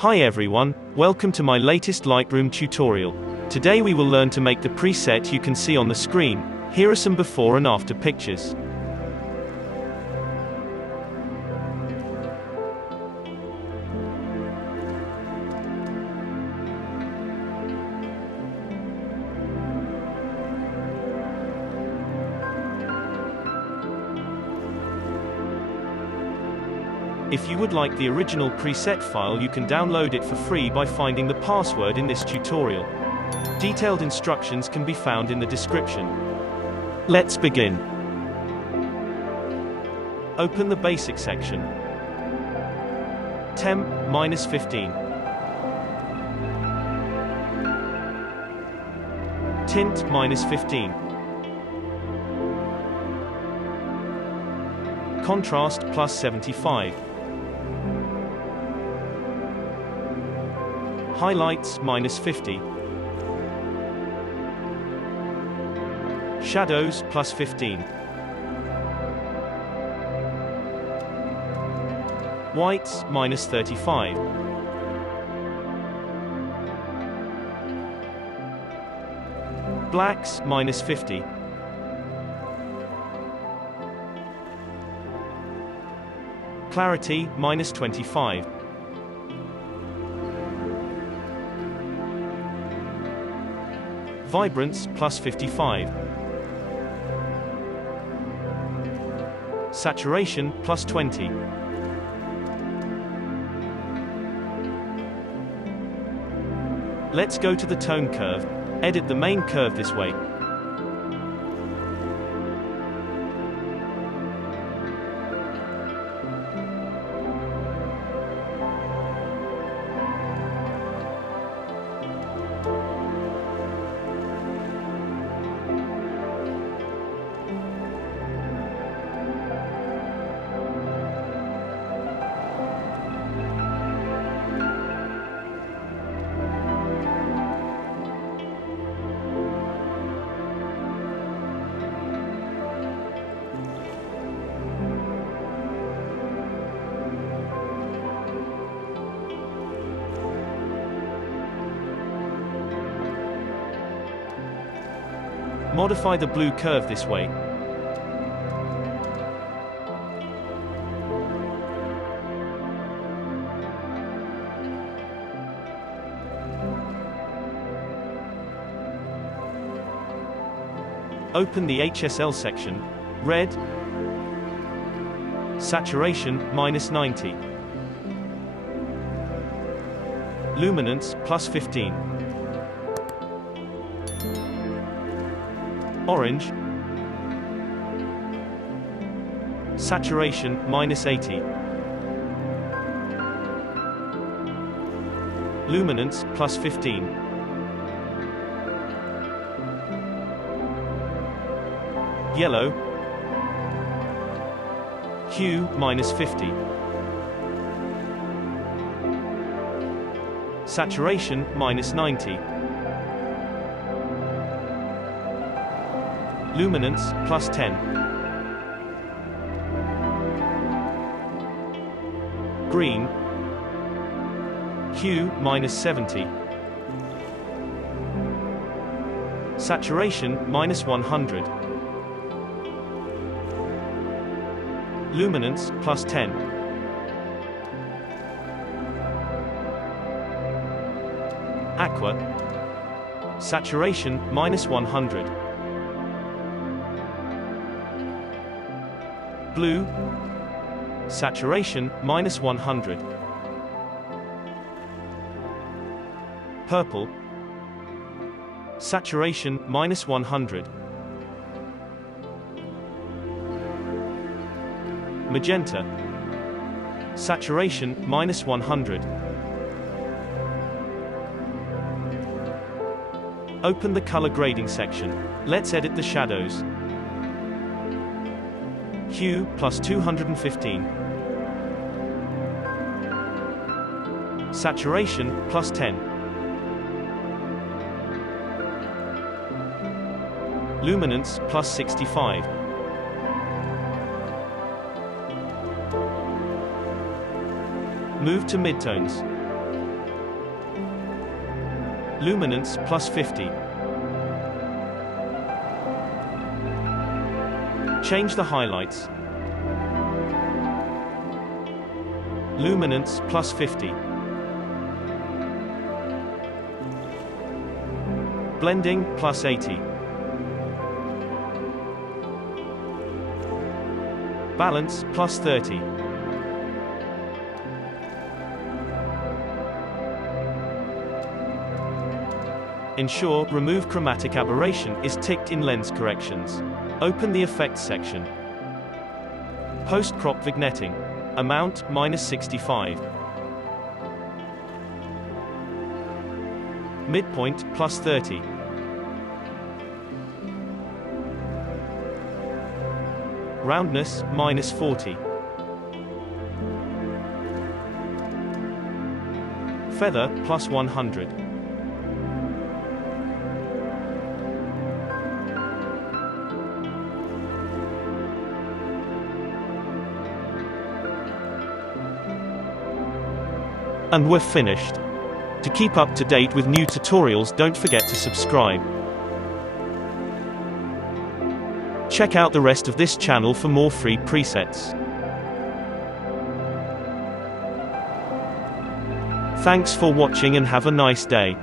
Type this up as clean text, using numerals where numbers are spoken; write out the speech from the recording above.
Hi everyone, welcome to my latest Lightroom tutorial. Today we will learn to make the preset you can see on the screen. Here are some before and after pictures. If you would like the original preset file, you can download it for free by finding the password in this tutorial. Detailed instructions can be found in the description. Let's begin. Open the basic section. Temp, -15. Tint, -15. Contrast, +75. Highlights, -50. Shadows, +15. Whites, -35. Blacks, -50. Clarity, -25. Vibrance, +55. Saturation, +20. Let's go to the tone curve. Edit the main curve this way. Modify the blue curve this way. Open the HSL section. Red. Saturation, -90. Luminance, +15. Orange. Saturation, -80. Luminance, +15. Yellow. Hue, -50. Saturation, -90. Luminance, +10. Green. Hue, -70. Saturation, -100. Luminance, +10. Aqua. Saturation, -100. Blue. Saturation, -100. Purple. Saturation, -100. Magenta. Saturation, -100. Open the color grading section. Let's edit the shadows. Hue, +215. Saturation, +10. Luminance, +65. Move to midtones. Luminance plus 50. Change the highlights. Luminance plus 50. Blending plus 80. Balance plus 30. Ensure Remove Chromatic Aberration is ticked in Lens Corrections. Open the Effects section. Post-crop vignetting. Amount -65. Midpoint plus 30. Roundness -40. Feather plus 100. And we're finished. To keep up to date with new tutorials, don't forget to subscribe. Check out the rest of this channel for more free presets. Thanks for watching and have a nice day.